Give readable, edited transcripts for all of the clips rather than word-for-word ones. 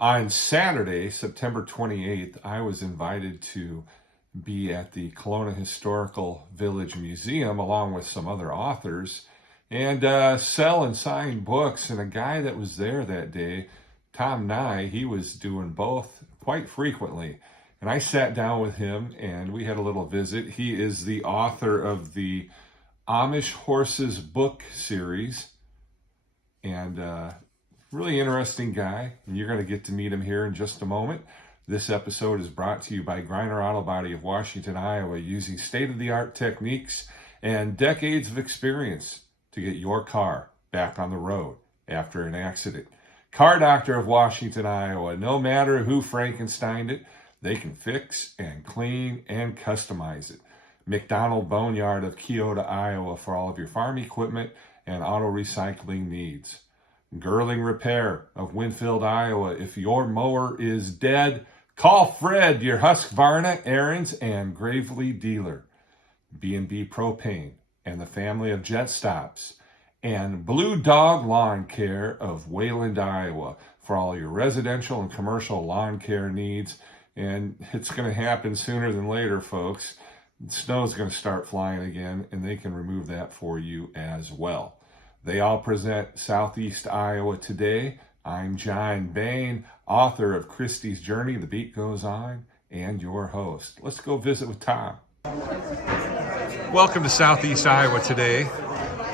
On Saturday, September 28th, I was invited to be at the Kalona Historical Village Museum along with some other authors and sell and sign books. And a guy that was there that day, Tom Nye, he was doing both quite frequently. And I sat down with him and we had a little visit. He is the author of the AMISH Horses Book Series, and really interesting guy, and you're going to get to meet him here in just a moment. This episode is brought to you by Griner Auto Body of Washington, Iowa, using state-of-the-art techniques and decades of experience to get your car back on the road after an accident. Car Doctor of Washington, Iowa, no matter who Frankensteined it, they can fix and clean and customize it. McDonald Boneyard of Keota, Iowa, for all of your farm equipment and auto recycling needs. Girling Repair of Winfield, Iowa. If your mower is dead, call Fred, your Husqvarna, Aaron's, and Gravely dealer. B&B Propane and the family of Jet Stops. And Blue Dog Lawn Care of Wayland, Iowa, for all your residential and commercial lawn care needs. And it's going to happen sooner than later, folks. Snow's going to start flying again, and they can remove that for you as well. They all present Southeast Iowa today. I'm John Bain, author of Christie's Journey, The Beat Goes On, and your host. Let's go visit with Tom. Welcome to Southeast Iowa today.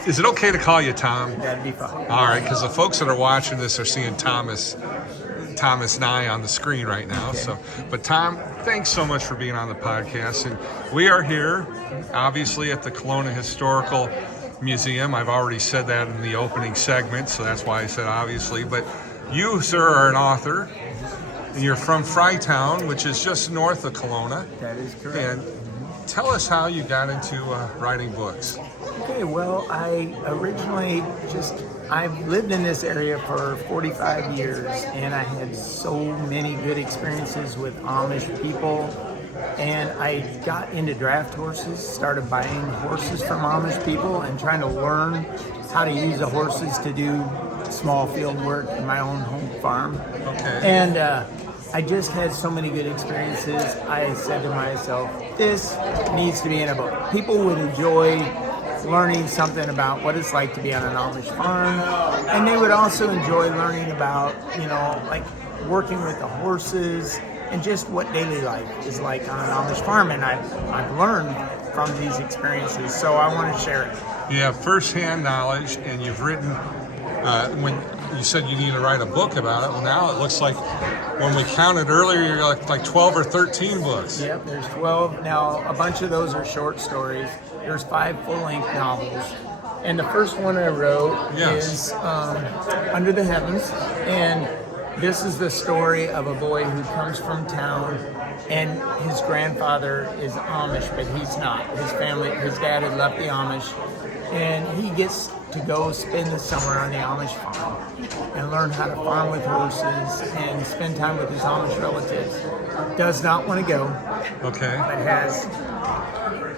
Is it okay to call you Tom? That'd be fine. All right, because the folks that are watching this are seeing Thomas Nye on the screen right now. Okay. But Tom, thanks so much for being on the podcast. And we are here, obviously, at the Kalona Historical Museum. I've already said that in the opening segment, so that's why I said obviously. But you, sir, are an author, and you're from Frytown, which is just north of Kalona. That is correct. And tell us how you got into writing books. Okay, well, I've lived in this area for 45 years, and I had so many good experiences with Amish people. And I got into draft horses, started buying horses from Amish people and trying to learn how to use the horses to do small field work in my own home farm. Okay. And I just had so many good experiences. I said to myself, this needs to be in a book. People would enjoy learning something about what it's like to be on an Amish farm. And they would also enjoy learning about, like working with the horses and just what daily life is like on an Amish farm. And I've learned from these experiences, so I want to share it. You have firsthand knowledge, and you've written, when you said you need to write a book about it, well, now it looks like, when we counted earlier, you're like 12 or 13 books. Yep, there's 12. Now, a bunch of those are short stories. There's 5 full-length novels. And the first one I wrote is Under the Heavens. And this is the story of a boy who comes from town, and his grandfather is Amish, but he's not. His dad had left the Amish, and he gets to go spend the summer on the Amish farm and learn how to farm with horses and spend time with his Amish relatives. Does not want to go. Okay. But has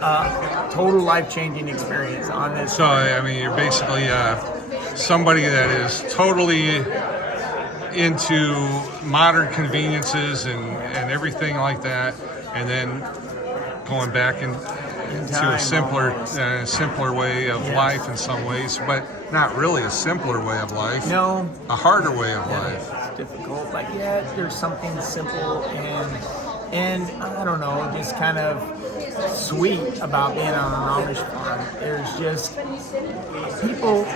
a total life-changing experience on this. So, I mean, you're basically somebody that is totally into modern conveniences and everything like that, and then going back into a simpler way of life in some ways, but not really a simpler way of life. No. A harder way of life. It's difficult, but yet there's something simple and I don't know, just kind of sweet about being on an Amish farm. There's just, people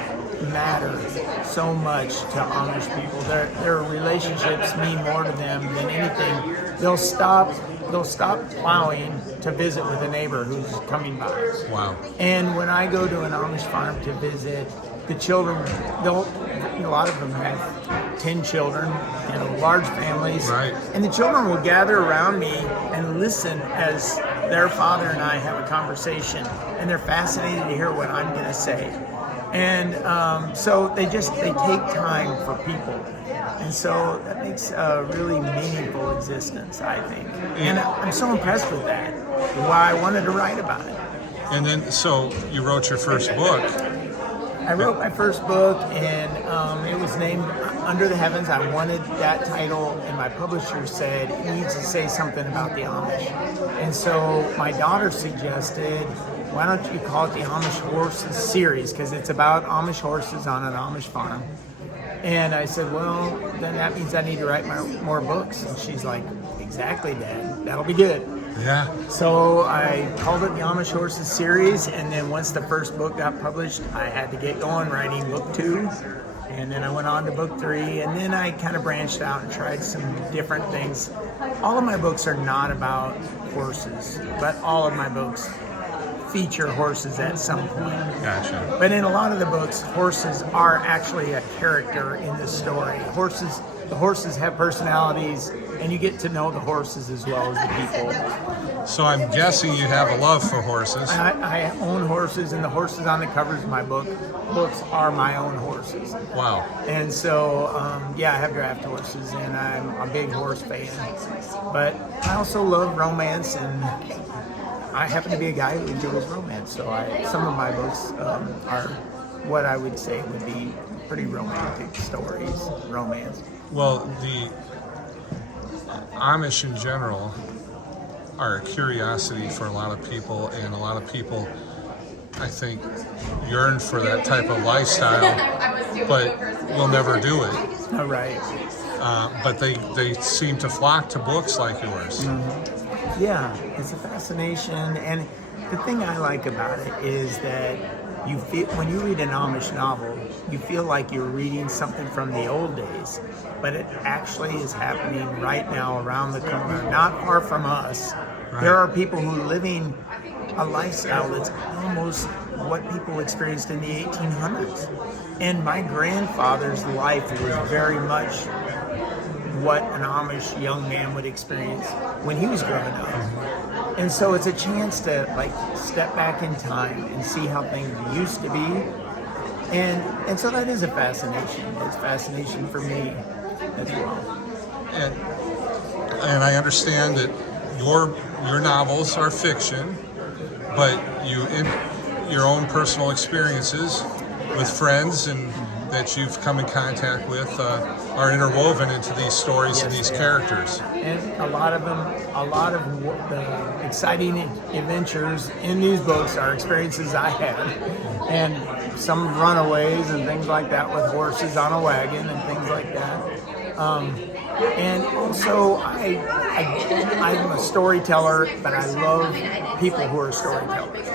matter so much to Amish people. Their relationships mean more to them than anything. They'll stop plowing to visit with a neighbor who's coming by. Wow. And when I go to an Amish farm to visit, the children, a lot of them have 10 children, large families. Right. And the children will gather around me and listen as their father and I have a conversation, and they're fascinated to hear what I'm going to say. And so they take time for people. And so that makes a really meaningful existence, I think. And I'm so impressed with that, why I wanted to write about it. And then, so you wrote your first book. I wrote my first book, and it was named Under the Heavens, I wanted that title, and my publisher said it needs to say something about the Amish. And so my daughter suggested, why don't you call it the Amish Horses Series, because it's about Amish horses on an Amish farm. And I said, well, then that means I need to write more books. And she's like, exactly, Dad, that'll be good. Yeah. So I called it the Amish Horses Series, and then once the first book got published, I had to get going writing book 2. And then I went on to book 3, and then I kind of branched out and tried some different things. All of my books are not about horses, but all of my books feature horses at some point. Gotcha. But in a lot of the books, horses are actually a character in the story. The horses have personalities, and you get to know the horses as well as the people. So I'm guessing you have a love for horses. I own horses, and the horses on the covers of my books are my own horses. Wow. And so, yeah, I have draft horses, and I'm a big horse fan. But I also love romance, and I happen to be a guy who enjoys romance. So some of my books are what I would say would be pretty romantic stories, romance. Well, the Amish in general are a curiosity for a lot of people, and a lot of people, I think, yearn for that type of lifestyle, but will never do it. All right. But they seem to flock to books like yours. Mm-hmm. Yeah, it's a fascination, and the thing I like about it is that you feel, when you read an Amish novel, you feel like you're reading something from the old days, but it actually is happening right now around the corner, not far from us. Right. There are people who are living a lifestyle that's almost what people experienced in the 1800s. And my grandfather's life was very much what an Amish young man would experience when he was growing up. And so it's a chance to like step back in time and see how things used to be. And so that is a fascination. It's fascination for me as well. And I understand that your novels are fiction, but in your own personal experiences with friends and that you've come in contact with are interwoven into these stories and these characters. And a lot of the exciting adventures in these books are experiences I had, and some runaways and things like that with horses on a wagon and things like that. And also, I'm a storyteller, but I love people who are storytellers.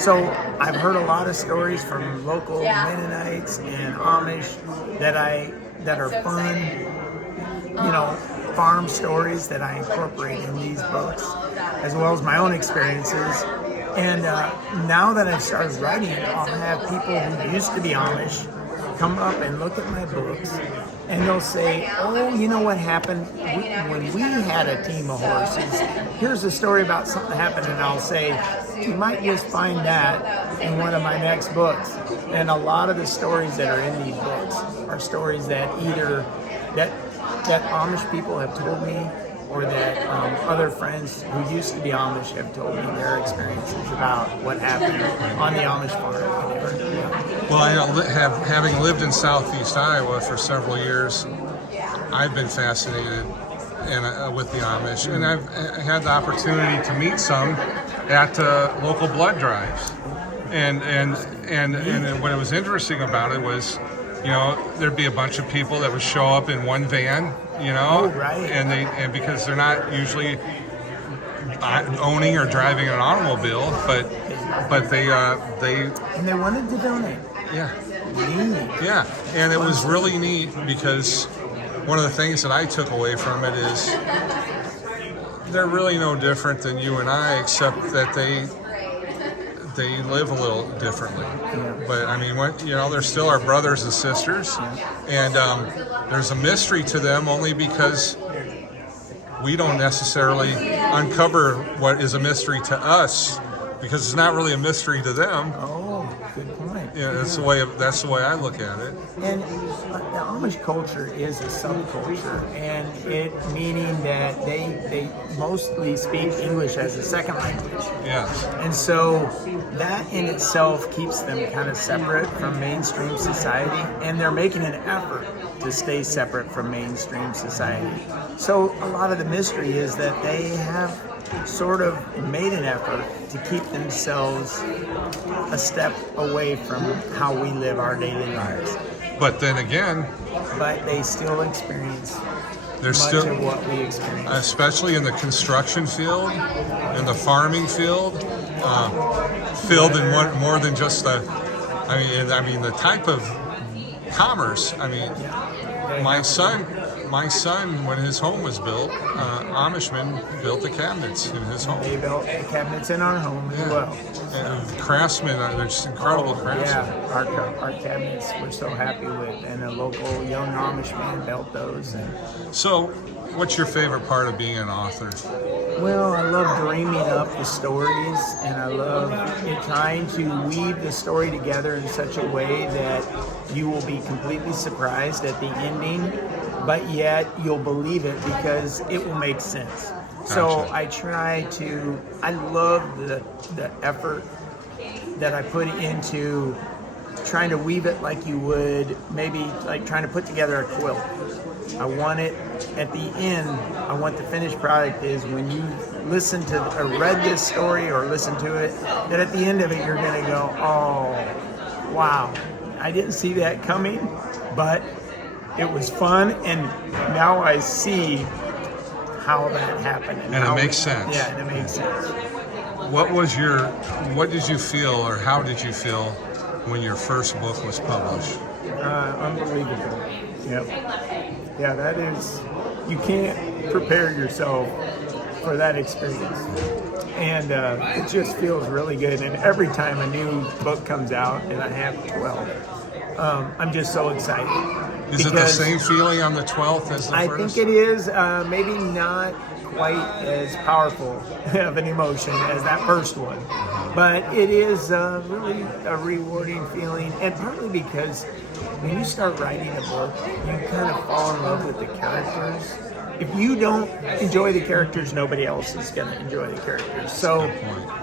So I've heard a lot of stories from local Mennonites and Amish that are fun, farm stories that I incorporate in these books, as well as my own experiences. And now that I've started writing, I'll have people who used to be Amish come up and look at my books, and they'll say, oh, you know what happened when we had a team of horses? Here's a story about something that happened, and I'll say, you might just find that in one of my next books. And a lot of the stories that are in these books are stories that either that Amish people have told me, or that other friends who used to be Amish have told me their experiences about what happened on the Amish farm. Well, having lived in Southeast Iowa for several years, I've been fascinated with the Amish, and I've had the opportunity to meet some at local blood drives. And what was interesting about it was, there'd be a bunch of people that would show up in one van, Oh, right. and because they're not usually owning or driving an automobile, but they and they wanted to donate. Yeah. Neat. Yeah, and it was really neat because one of the things that I took away from it is they're really no different than you and I, except that they live a little differently. Yeah. But I mean, they're still our brothers and sisters, and there's a mystery to them only because we don't necessarily uncover what is a mystery to us, because it's not really a mystery to them. Oh, good point. Yeah, that's the way I look at it. And the Amish culture is a subculture, and it meaning that they mostly speak English as a second language. Yes. And so that in itself keeps them kind of separate from mainstream society, and they're making an effort to stay separate from mainstream society. So a lot of the mystery is that they have sort of made an effort to keep themselves a step away from how we live our daily lives. But then again, But they still experience there's much still, of what we experience. especially in the construction field, in the farming field, field in more than just the, I mean the type of commerce. I mean, my son, when his home was built, Amishmen built the cabinets in his home. They built the cabinets in our home as well. And craftsmen, they're just incredible craftsmen. Yeah, our cabinets we're so happy with, and a local young Amish man built those. And So, what's your favorite part of being an author? well, I love dreaming up the stories, and I love trying to weave the story together in such a way that you will be completely surprised at the ending, but yet you'll believe it because it will make sense. So Gotcha. I love the effort that I put into trying to weave it like you would maybe like trying to put together a quilt. I want it at the end. I want the finished product is when you listen to or read this story or listen to it, that at the end of it you're going to go, oh, wow, I didn't see that coming, but it was fun, and now I see how that happened. And it makes sense. Yeah, and it makes sense. What did you feel, or how did you feel when your first book was published? Unbelievable. Yep. Yeah, that is, you can't prepare yourself for that experience. And it just feels really good. And every time a new book comes out, and I have 12, I'm just so excited. Is it the same feeling on the 12th as the I first? think it is. Maybe not quite as powerful of an emotion as that first one. But it is really a rewarding feeling. And partly because when you start writing a book, you kind of fall in love with the characters. If you don't enjoy the characters, nobody else is going to enjoy the characters. So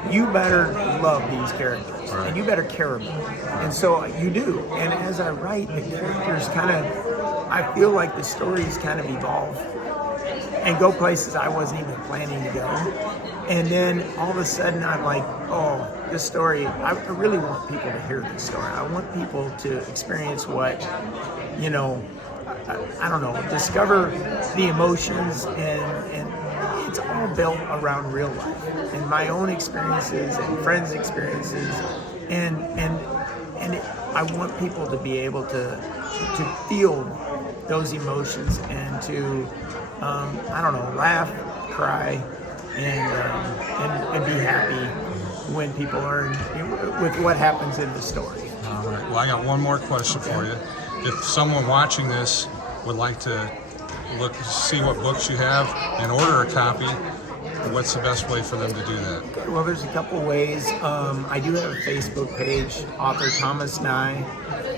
you better love these characters, and you better care about them. And so you do. And as I write, the characters I feel like the stories kind of evolve and go places I wasn't even planning to go. And then all of a sudden I'm like, oh, this story, I really want people to hear this story. I want people to experience what, I don't know, discover the emotions, and it's all built around real life and my own experiences and friends' experiences, and I want people to be able to feel those emotions and to laugh, cry, and be happy when people are with what happens in the story. All right. Well, I got one more question for you. If someone watching this would like to see what books you have and order a copy, what's the best way for them to do that? Well, there's a couple ways. I do have a Facebook page, Author Thomas Nye.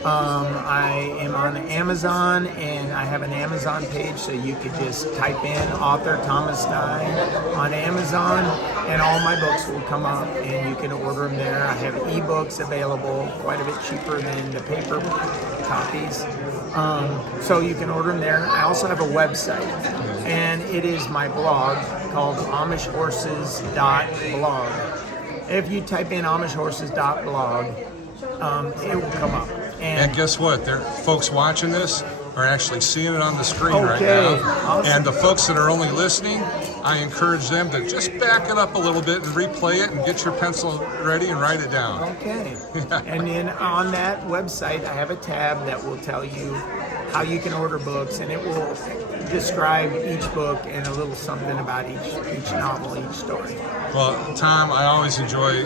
I am on Amazon, and I have an Amazon page, so you could just type in Author Thomas Nye on Amazon, and all my books will come up, and you can order them there. I have ebooks available, quite a bit cheaper than the paper copies, so you can order them there. I also have a website, and it is my blog called AMISHHorses.blog. If you type in AMISHHorses.blog, it will come up. And guess what? Folks watching this are actually seeing it on the screen right now. Awesome. And the folks that are only listening, I encourage them to just back it up a little bit and replay it and get your pencil ready and write it down. Okay. And then on that website, I have a tab that will tell you how you can order books, and it will describe each book and a little something about each novel, each story. Well, Tom, I always enjoy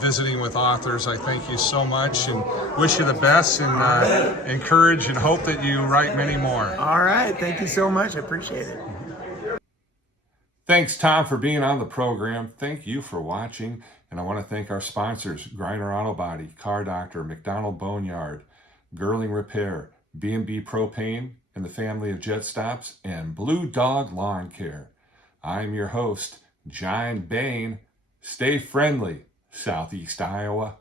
visiting with authors. I thank you so much and wish you the best, and encourage and hope that you write many more. All right. Thank you so much. I appreciate it. Thanks, Tom, for being on the program. Thank you for watching. And I want to thank our sponsors, Griner Auto Body, Car Doctor, McDonald Boneyard, Girling Repair, B&B Propane, and the family of Jet Stops, and Blue Dog Lawn Care. I'm your host, John Bain. Stay friendly, Southeast Iowa.